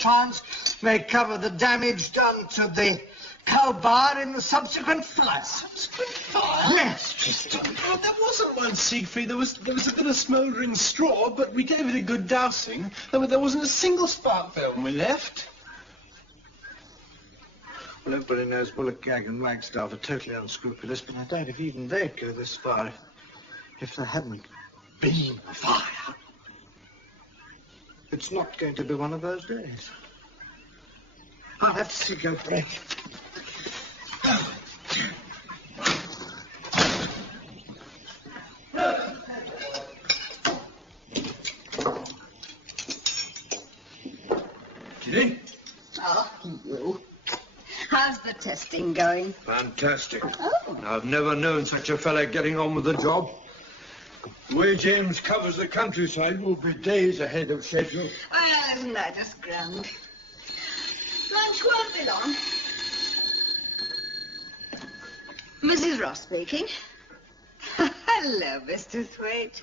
chance may cover the damage done to the cow barn in the subsequent fire. Subsequent fire? Yes. Oh, there wasn't one, Siegfried. There was a bit of smouldering straw, but we gave it a good dousing. There wasn't a single spark there when we left. Well, everybody knows Bullock, Gag and Wagstaff are totally unscrupulous, but I doubt if even they'd go this far if there hadn't been a fire. It's not going to be one of those days. I'll have to see Galbraith. Kitty? Oh, you. How's the testing going? Fantastic. Oh. I've never known such a fella getting on with the job. The way James covers the countryside will be days ahead of schedule. Well, isn't that just grand? Lunch won't be long. Mrs. Ross speaking. Hello, Mr. Thwaite.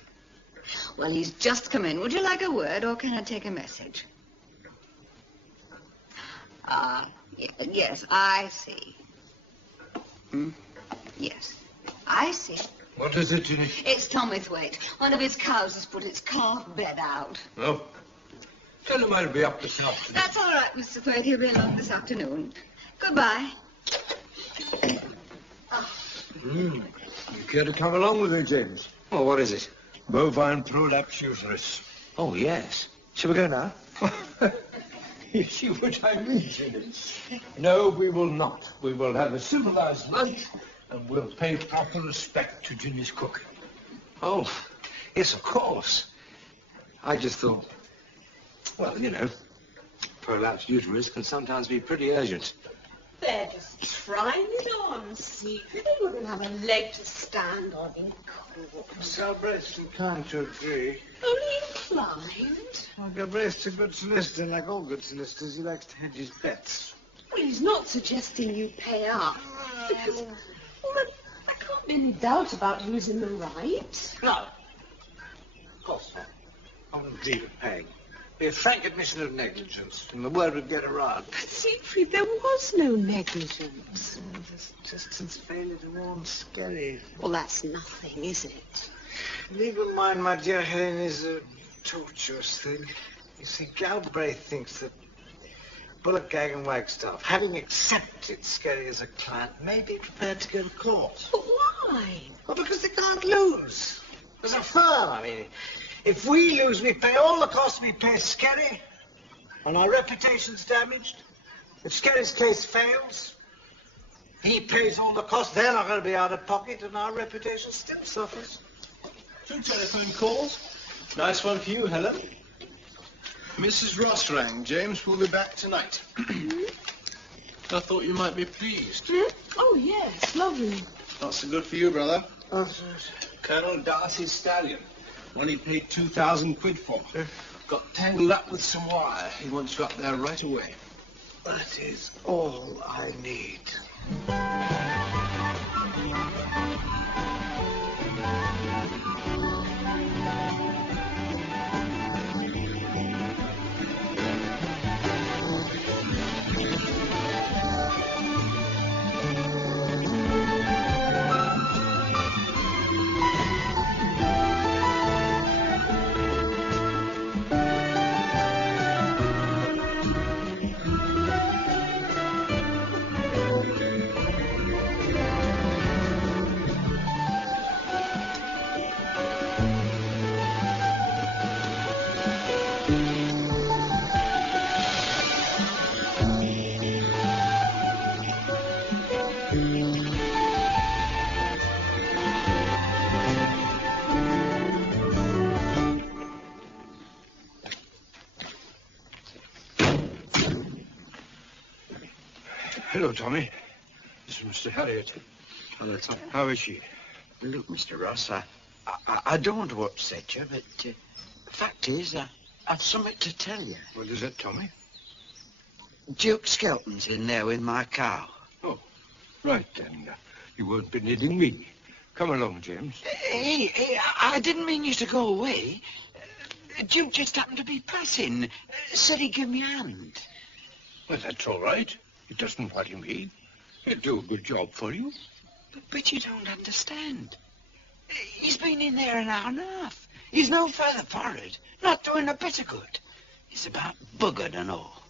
Well, he's just come in. Would you like a word, or can I take a message? Yes, I see. Yes, I see. What is it, Ginny? It's Tommy Thwaite. One of his cows has put its calf bed out. Oh. Tell him I'll be up this afternoon. That's all right, Mr. Thwaite. He'll be along this afternoon. Goodbye. You care to come along with me, James? Oh, what is it? Bovine prolapse uterus. Oh, yes. Shall we go now? You see what I mean, Ginny? No, we will not. We will have a civilized lunch, and we'll pay proper respect to Ginny's cooking. Oh, yes, of course. I just thought, well, you know, prolapse uterus can sometimes be pretty urgent. They're just trying it on, Siegfried. They wouldn't have a leg to stand on in court. Galbraith's inclined to agree. Only inclined? Well, Galbraith's a good solicitor. Like all good solicitors, he likes to hedge his bets. Well, he's not suggesting you pay up. Because, well, there can't be any doubt about who's in the right. No. Of course not. I wouldn't dream of paying. Be a frank admission of negligence, and the word would get around. But, Siegfried, there was no negligence. Just since failure to warn Skerry. Well, that's nothing, is it? Legal mind, my dear Helen, is a tortuous thing. You see, Galbraith thinks that Bullock, Gag and Wagstaff, having accepted Skerry as a client, may be prepared to go to court. But why? Well, because they can't lose. As a firm, I mean. If we lose, we pay all the costs we pay Skerry, and our reputation's damaged. If Skerry's case fails, he pays all the costs. They're not going to be out of pocket, and our reputation still suffers. 2 telephone calls. Nice one for you, Helen. Mrs. Ross rang. James will be back tonight. I thought you might be pleased. Oh, yes, lovely. Not so good for you, brother. Oh, sorry. Colonel Darcy's stallion. One he paid 2,000 quid for. Got tangled up with some wire. He wants you up there right away. That is all I need. Hello, Tommy. This is Mr. Harriet. Hello, Tom. How is she? Look, Mr. Ross, I don't want to upset you, but the fact is, I've something to tell you. What is it, Tommy? Duke Skelton's in there with my cow. Oh, right then. You won't be needing me. Come along, James. Hey, I didn't mean you to go away. Duke just happened to be passing. Said he'd give me a hand. Well, that's all right. It doesn't worry me. He'll do a good job for you. But you don't understand. He's been in there an hour and a half. He's no further forward. Not doing a bit of good. He's about buggered and all.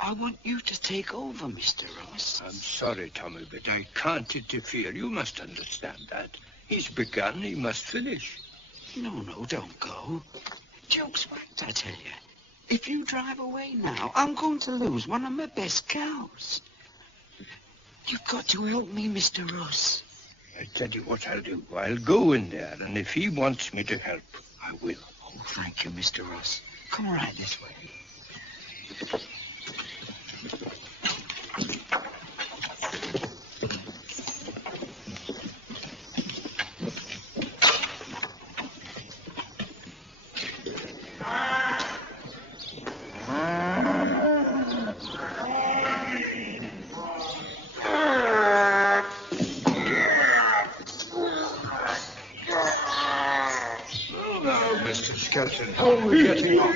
I want you to take over, Mr. Ross. I'm sorry, Tommy, but I can't interfere. You must understand that. He's begun, he must finish. No, don't go. Joke's whacked, I tell you. If you drive away now, I'm going to lose one of my best cows. You've got to help me, Mr. Ross. I tell you what I'll do. I'll go in there, and if he wants me to help, I will. Oh, thank you, Mr. Ross. Come right this way. How are we getting on?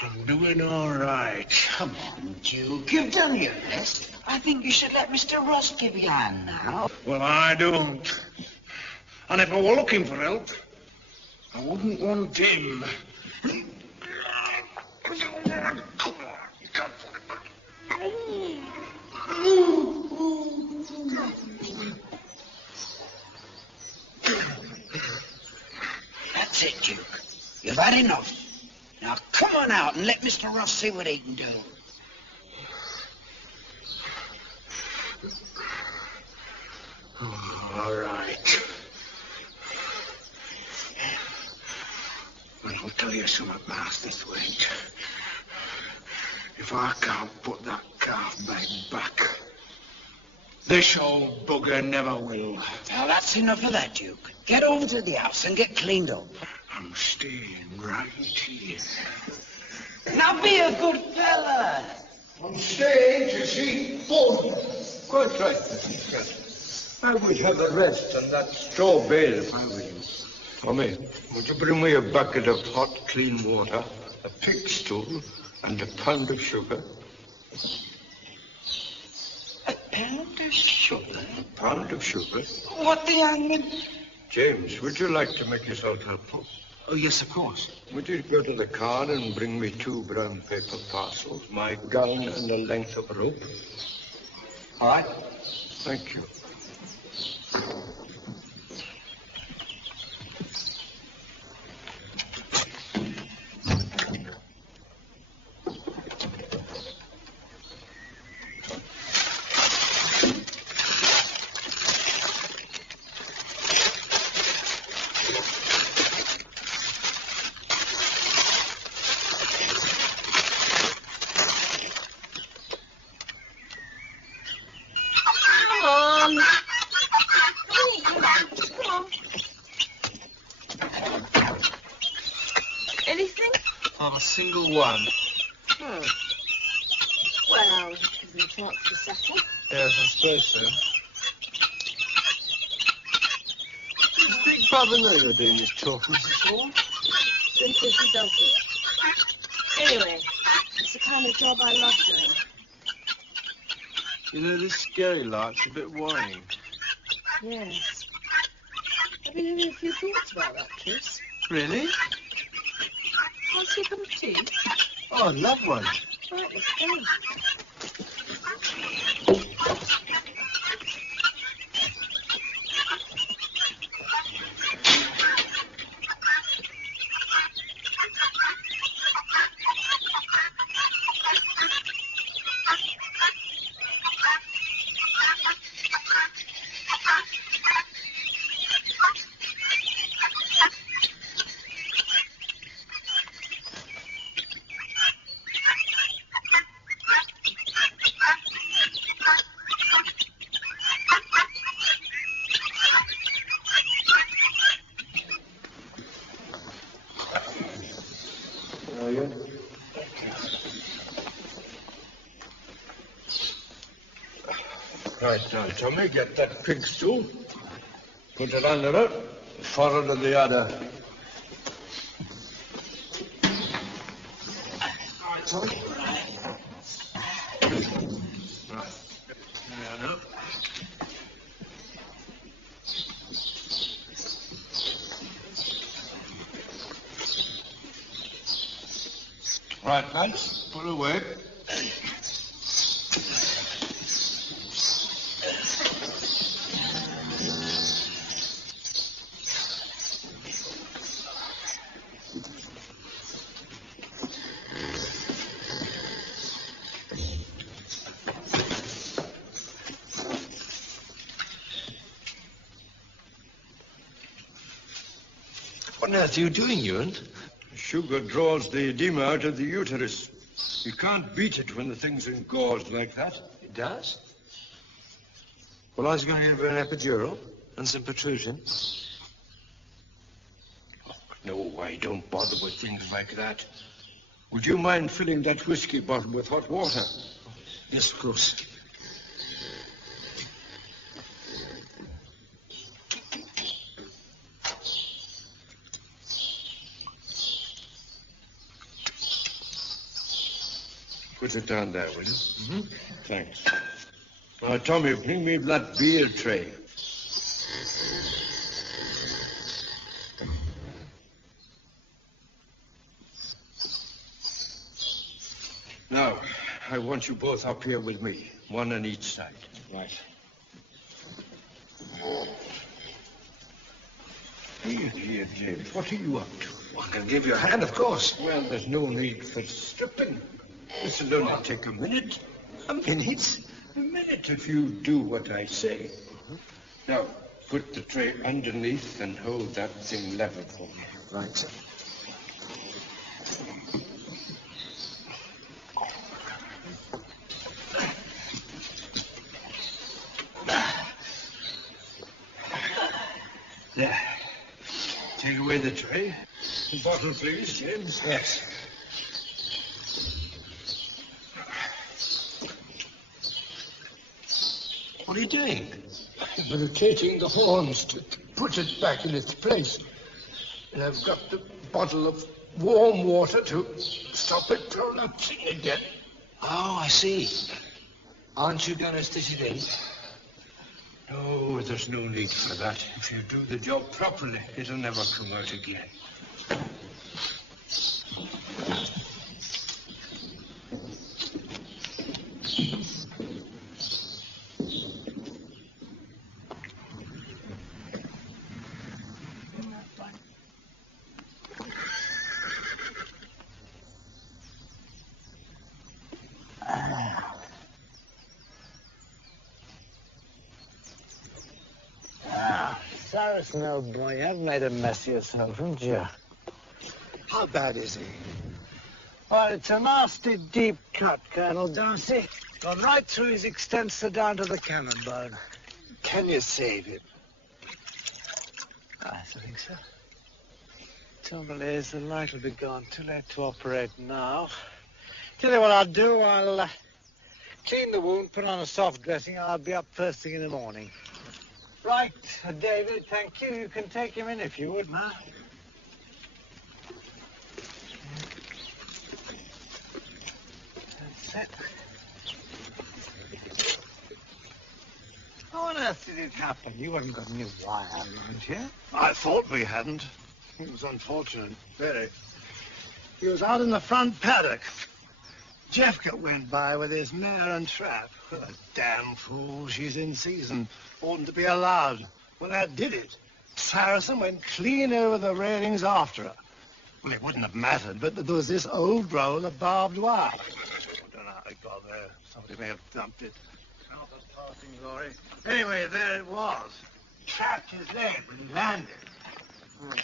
I'm doing all right. Come on, Duke. You've done your best. I think you should let Mr. Ross give you a hand now. Well, I don't. And if I were looking for help, I wouldn't want him. That's it, Duke. You've had enough. Now come on out and let Mr. Ross see what he can do. All right. Well, I'll tell you something, Master Thwaite. If I can't put that calf bag back, this old bugger never will. Now that's enough of that, Duke. Get over to the house and get cleaned up. I'm staying right here. Now be a good fella. I'm staying to see fun. Quite right, Mrs. Scott. I would have a rest on that straw bale if I were you. Tommy, would you bring me a bucket of hot, clean water, a pig stool, and a pound of sugar? A pound of sugar? A pound of sugar? What the hangman? James, would you like to make yourself helpful? Oh, yes, of course. Would you go to the car and bring me 2 brown paper parcels, my gown and a length of rope? All right. Thank you. Not a single one. Oh. Well, isn't it to settle? Yes, I suppose so. Does Big Brother know you're doing this talking at all? Simply he doesn't. Anyway, it's the kind of job I love doing. You know, this scary light's a bit worrying. Yes. I've been having a few thoughts about that, Tris. Really? Wants you a cup of tea? Oh, I'd love one. Right, let's go. Right now, Tommy, get that pig stool. Put it under it, forward of the other. Tommy. Right, lads, pull away. What on earth are you doing, Ewan? Sugar draws the edema out of the uterus. You can't beat it when the thing's engorged like that. It does? Well, I was going in for an epidural and some protrusion. Oh, no, I don't bother with things like that. Would you mind filling that whiskey bottle with hot water? Yes, of course. Put it down there, will you? Mm-hmm. Thanks. Now, Tommy, bring me that beer tray. Now, I want you both up here with me, one on each side. Right. Here, James, what are you up to? Well, I can give you a hand, of course. Well, there's no need for stripping. This'll only take a minute. A minute? A minute if you do what I say. Now, put the tray underneath and hold that thing level for me. Right. There. Take away the tray. The bottle, please, James. Yes. What are you doing? Rotating the horns to put it back in its place. And I've got the bottle of warm water to stop it prolapsing again. Oh, I see. Aren't you going to stitch it in? No, there's no need for that. If you do the job properly, it'll never come out again. Saracen, old boy, you haven't made a mess of yourself, haven't you? How bad is he? Well, it's a nasty deep cut, Colonel Darcy. Gone right through his extensor down to the cannon bone. Can you save him? I think so. Trouble is, the light will be gone. Too late to operate now. Tell you what I'll do. I'll clean the wound, put on a soft dressing. I'll be up first thing in the morning. Right, David, thank you. You can take him in if you would, Ma. That's it. How on earth did it happen? You haven't got any wire around here. I thought we hadn't. It was unfortunate, very. He was out in the front paddock. Jeffka went by with his mare and trap. Well, a damn fool. She's in season. Oughtn't to be allowed. When I did it, Saracen went clean over the railings after her. Well, it wouldn't have mattered, but there was this old roll of barbed wire. I don't know how it got there. Somebody may have dumped it. Out of passing lorry. Anyway, there it was. Trapped his leg when he landed.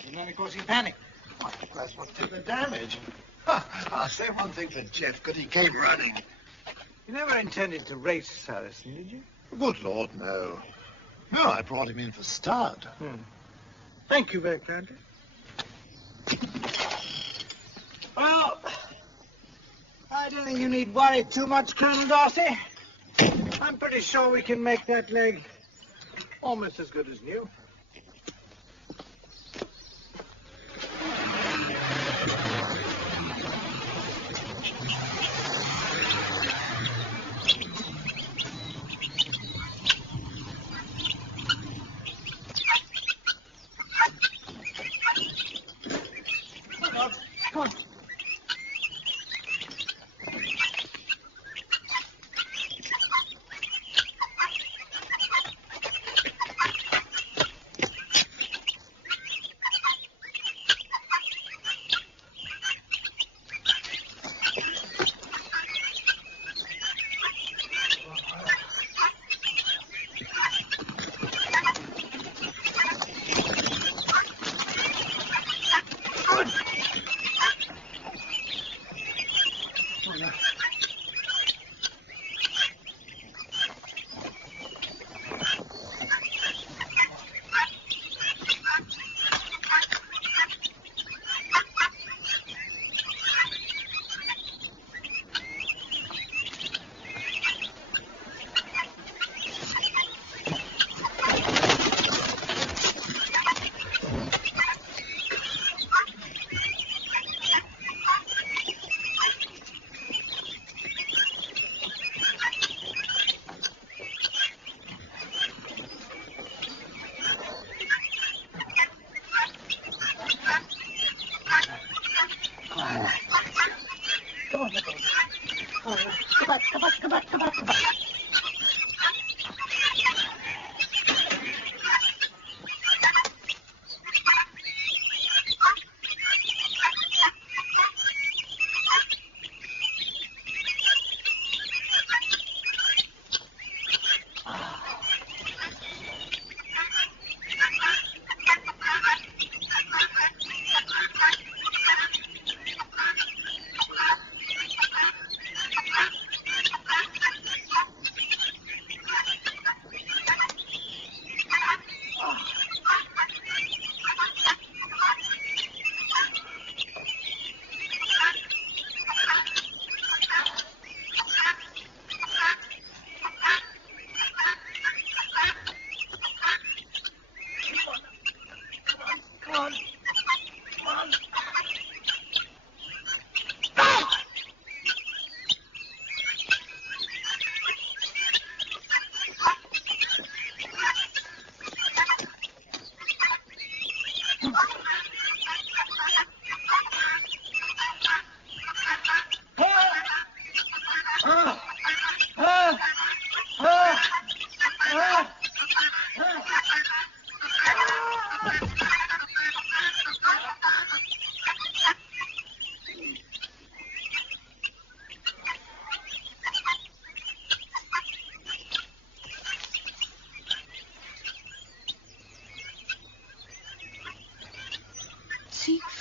And then, of course, he panicked. Well, that's what did the damage. I'll say one thing for Jeff, because he came running. You never intended to race Saracen, did you? Good Lord, no. No, I brought him in for stud. Thank you very kindly. Well, I don't think you need worry too much, Colonel Darcy. I'm pretty sure we can make that leg almost as good as new.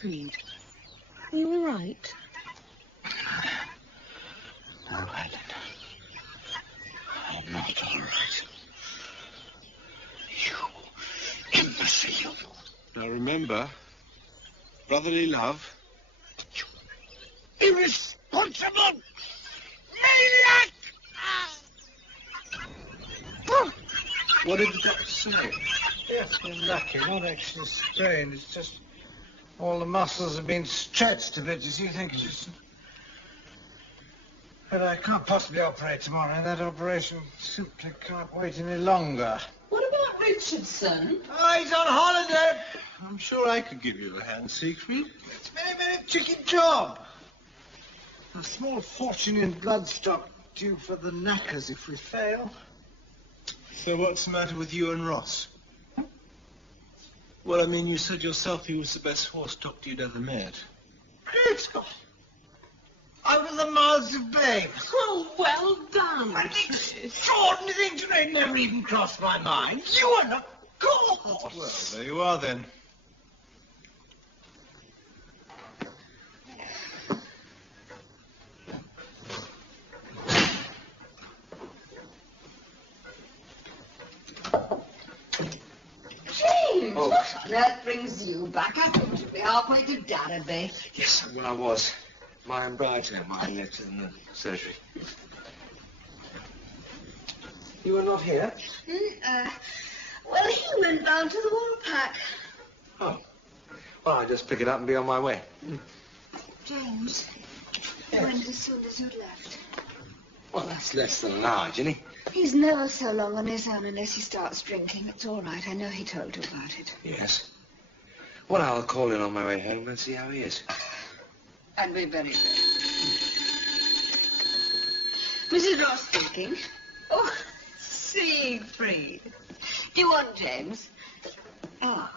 Siegfried, are you all right? No, Helen. I'm not all right. You imbecile. Now remember, brotherly love. Irresponsible maniac! What did the doctor say? Yes, we're lucky. Not actually sprained. It's just all the muscles have been stretched a bit, as you think it is. But I can't possibly operate tomorrow. That operation simply can't wait any longer. What about Richardson? Oh, he's on holiday. I'm sure I could give you a hand, Siegfried. It's a very, very tricky job. A small fortune in bloodstock due for the knackers if we fail. So what's the matter with you and Ross? Well, I mean, you said yourself he was the best horse doctor you'd ever met. Great Scott! Out of the mouths of babes. Oh, well done. An extraordinary thing to me. Never even crossed my mind. You are not God. Well, there you are then. James, what on earth brings you back? I thought you'd be halfway to Danby. Yes, well, I was. My bride and mine left in the surgery. You were not here? Well, he went down to the Woolpack. Oh. Well, I'll just pick it up and be on my way. James, he went as soon as you'd left. Well, that's less than an hour, Ginny. He's never so long on his own unless he starts drinking. It's all right. I know he told you about it. Yes. Well, I'll call in on my way home and see how he is. I'd be very good. Mrs. Ross speaking. Oh, Siegfried. Do you want James? Oh.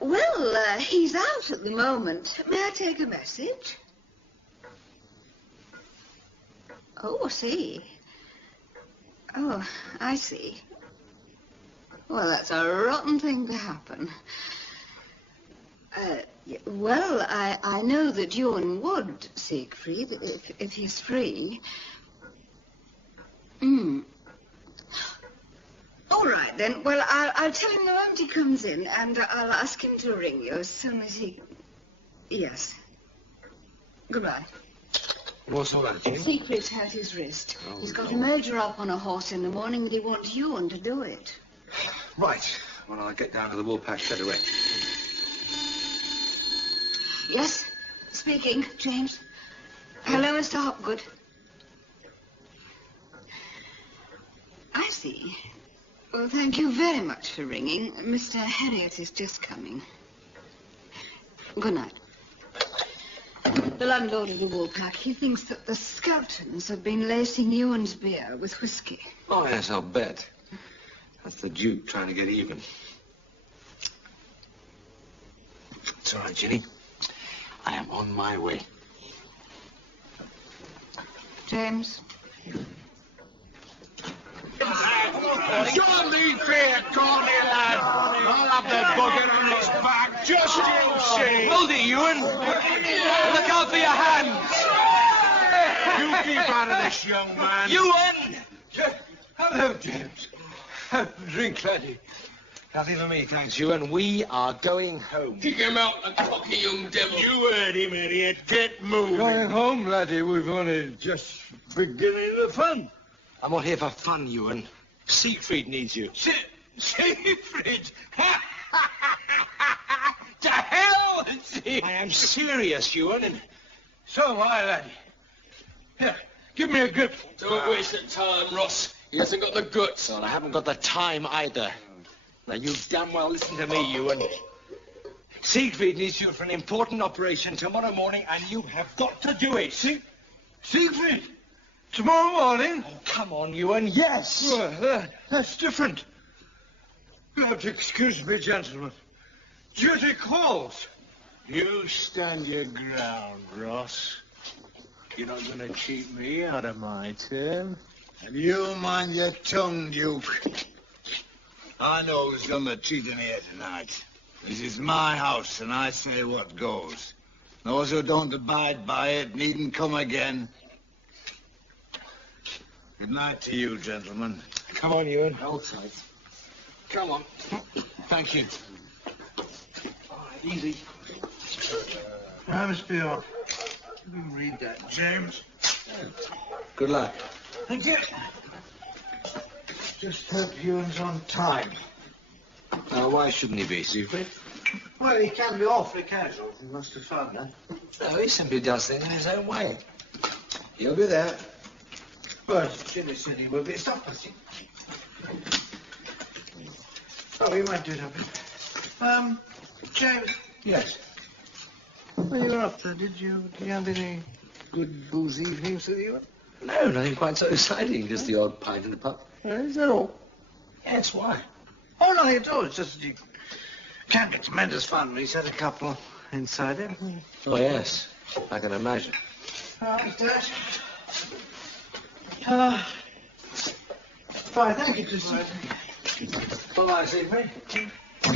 Well, he's out at the moment. May I take a message? Oh, I see. Oh, I see. Well, that's a rotten thing to happen. Well, I know that Ewan would, Siegfried, if he's free. All right, then. Well, I'll tell him the moment he comes in, and I'll ask him to ring you as soon as he... Yes. Goodbye. What's all that, Ginny? Siegfried's hurt his wrist. Oh, He's got no. a merger up on a horse in the morning, and he wants Ewan to do it. Right. Well, I'll get down to the Woolpack straight away. Yes? Speaking, James. Hello, Mr. Hopgood. I see. Well, thank you very much for ringing. Mr. Harriet is just coming. Good night. The landlord of the Woolpack, he thinks that the Skeltons have been lacing Ewan's beer with whiskey. Oh, yes, I'll bet. That's the Duke trying to get even. It's all right, Ginny. I am on my way. James? Jolly fair, Corny lad. I'll have the bugger on his back, just you see. Hold it, Ewan. Look out for your hands. You keep out of this, young man. Ewan! Hello, James. Drink, laddie. Nothing for me, thanks, Ewan. We are going home. Kick him out, the cocky young devil. You heard him, idiot. Get moving. Going home, laddie. We've only just beginning the fun. I'm not here for fun, Ewan. Siegfried needs you. Siegfried! To hell with thee! I am serious, Ewan, and... So am I, laddie. Here, give me a grip. Don't waste the time, Ross. He hasn't got the guts. Well, I haven't got the time either. Now, you damn well listen to me, Ewan. Siegfried needs you for an important operation tomorrow morning, and you have got to do it. Siegfried, tomorrow morning? Oh, come on, Ewan, yes! Well, that's different. You'll have to excuse me, gentlemen. Duty calls. You stand your ground, Ross. You're not going to cheat me out of my term. And you mind your tongue, Duke. I know who's done the cheating here tonight. This is my house, and I say what goes. Those who don't abide by it needn't come again. Good night to you, gentlemen. Come on, Ewan. Outside. Come on. Thank you. All right, easy. I must be off. You can read that, James. Good luck. Thank you. Just hope Ewan's on time. Now, why shouldn't he be, Siegfried? Well, he can be awfully casual. He must have found her. No, he simply does things in his own way. He'll be there. Well, Jimmy said he will be. Stop, pussy. Oh, you might do something. James. Yes. When you were up there, did you have any good booze evenings with you? No, nothing quite so exciting. Just the odd pint in the pub. Is that all? Yes, why? Oh, nothing at all. It's just that you can get tremendous fun when he's had a couple inside him. Oh, yes. I can imagine. Dad. Fine, thank you, Sister. Bye-bye, Siegfried.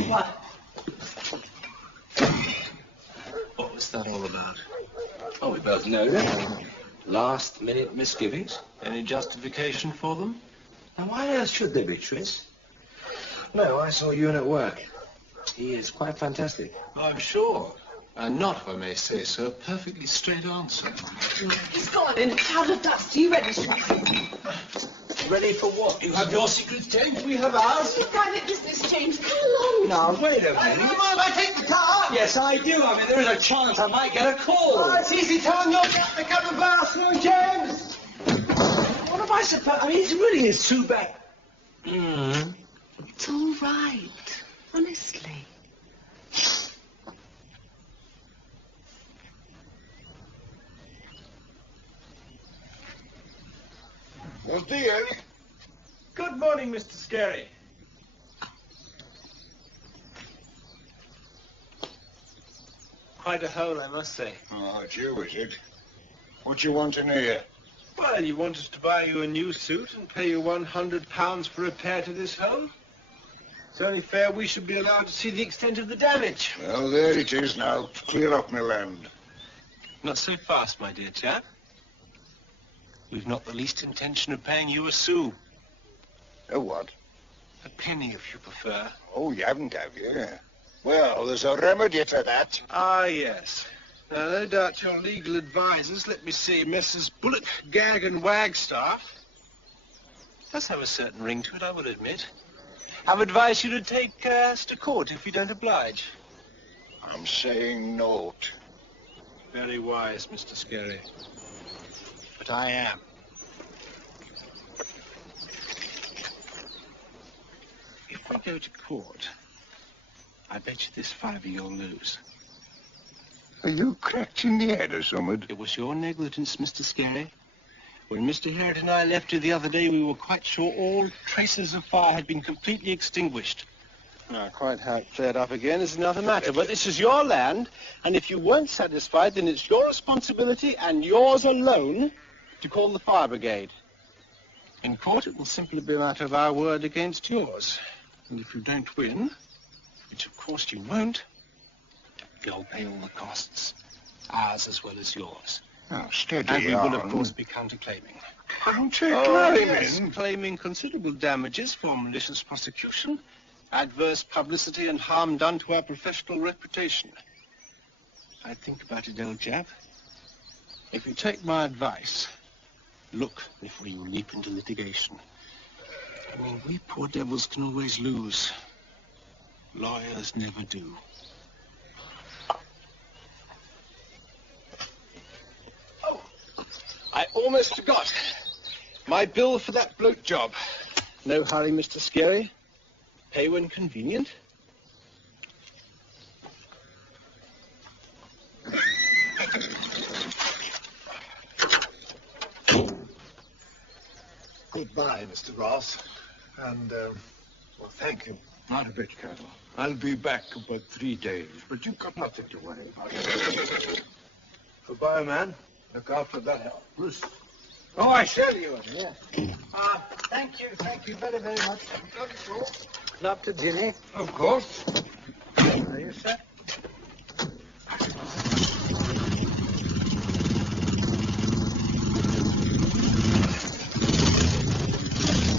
Bye. What was that all about? Oh, we both know that. Last-minute misgivings. Any justification for them? Now, why else should there be, Tris? No, I saw Ewan at work. He is quite fantastic. I'm sure. And not, if I may say so, a perfectly straight answer. He's gone in a cloud of dust. Are you ready, Ready for what? You have your secrets, James. We have It's ours. your private business, James. Come along. Now, wait a minute. Come on, I take the car. Yes, I do. I mean, there is a chance I might get a call. Oh, it's easy telling you'll get the cup of bathroom, James. What am I supposed... I mean, it really is too bad. It's all right. Honestly. Oh, dear. Good morning, Mr. Scary. Quite a hole, I must say. Oh, it's you, is it? What you want in here? Well, you want us to buy you a new suit and pay you £100 for repair to this hole? It's only fair we should be allowed to see the extent of the damage. Well, there it is now. Clear up my land. Not so fast, my dear chap. We've not the least intention of paying you a sou. A what? A penny, if you prefer. Oh, you haven't, have you? Well, there's a remedy to that. Ah, yes. Now, no doubt your legal advisors, let me see, Messrs. Bullock, Gag and Wagstaff, does have a certain ring to it, I will admit. I've advised you to take us to court if you don't oblige. I'm saying note. Very wise, Mr. Scary. But I am. If we go to court, I bet you this £5 you'll lose. Are you cracked in the head or something? It was your negligence, Mr. Scary. When Mr. Harriot and I left you the other day, we were quite sure all traces of fire had been completely extinguished. Now, quite how it flared up again is another matter, but this is your land, and if you weren't satisfied, then it's your responsibility and yours alone to call the fire brigade. In court, it will simply be a matter of our word against yours. And if you don't win, which of course you won't, you'll pay all the costs, ours as well as yours. Oh, steady And we will, of on. course, be counterclaiming. Counterclaiming? Yes, claiming considerable damages for malicious prosecution, adverse publicity, and harm done to our professional reputation. I'd think about it, old chap. If you take my advice, look before you leap into litigation. I mean, we poor devils can always lose. Lawyers never do. Oh, I almost forgot. My bill for that bloat job. No hurry, Mr. Scary. Pay when convenient. Goodbye, Mr. Ross. And, well, thank you. Not a bit, Colonel. I'll be back in about 3 days, but you've got nothing to worry about. Goodbye, man. Look after that house. Oh, I shall you. Yeah. Thank you very, very much. Good up to Ginny. Of course. You you, sir.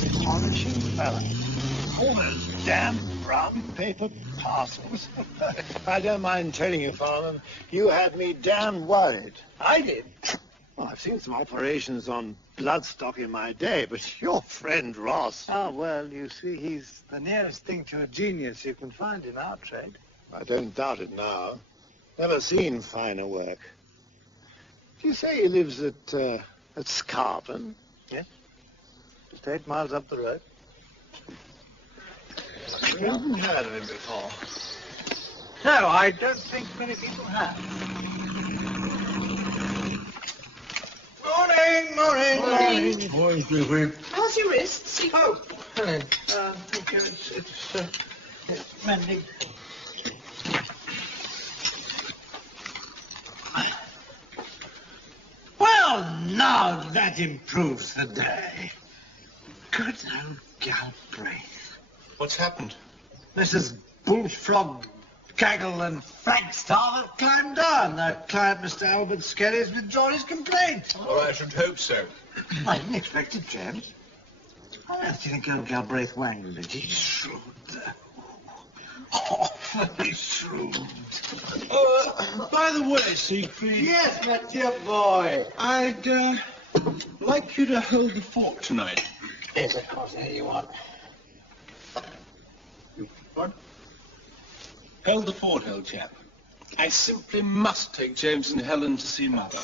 Astonishing fella. All those damn brown paper parcels. I don't mind telling you, Farnham, you had me damn worried. I did? Well, I've seen some operations on bloodstock in my day, but your friend Ross... Ah, well, you see, he's the nearest thing to a genius you can find in our trade. I don't doubt it now. Never seen finer work. You say he lives at Scarpen? Yes. Just 8 miles up the road. You haven't heard of him before? No, I don't think many people have. Morning. Morning, Clifford. How's your wrists? Oh, Helen. Thank you. It's mending. Well, now that improves the day. Good old Galbraith. What's happened? Mrs. Bullfrog, Gaggle and Flagstaff have climbed down. That client, Mr. Albert Skelly, has withdrawn his complaint. Oh, I should hope so. I didn't expect it, James. How on earth do you think old Galbraith wangled it? He's shrewd. Awfully shrewd. By the way, Siegfried. Yes, my dear boy. I'd like you to hold the fort tonight. Yes, of course. There you are. What? Hold the fort, old chap. I simply must take James and Helen to see Mother.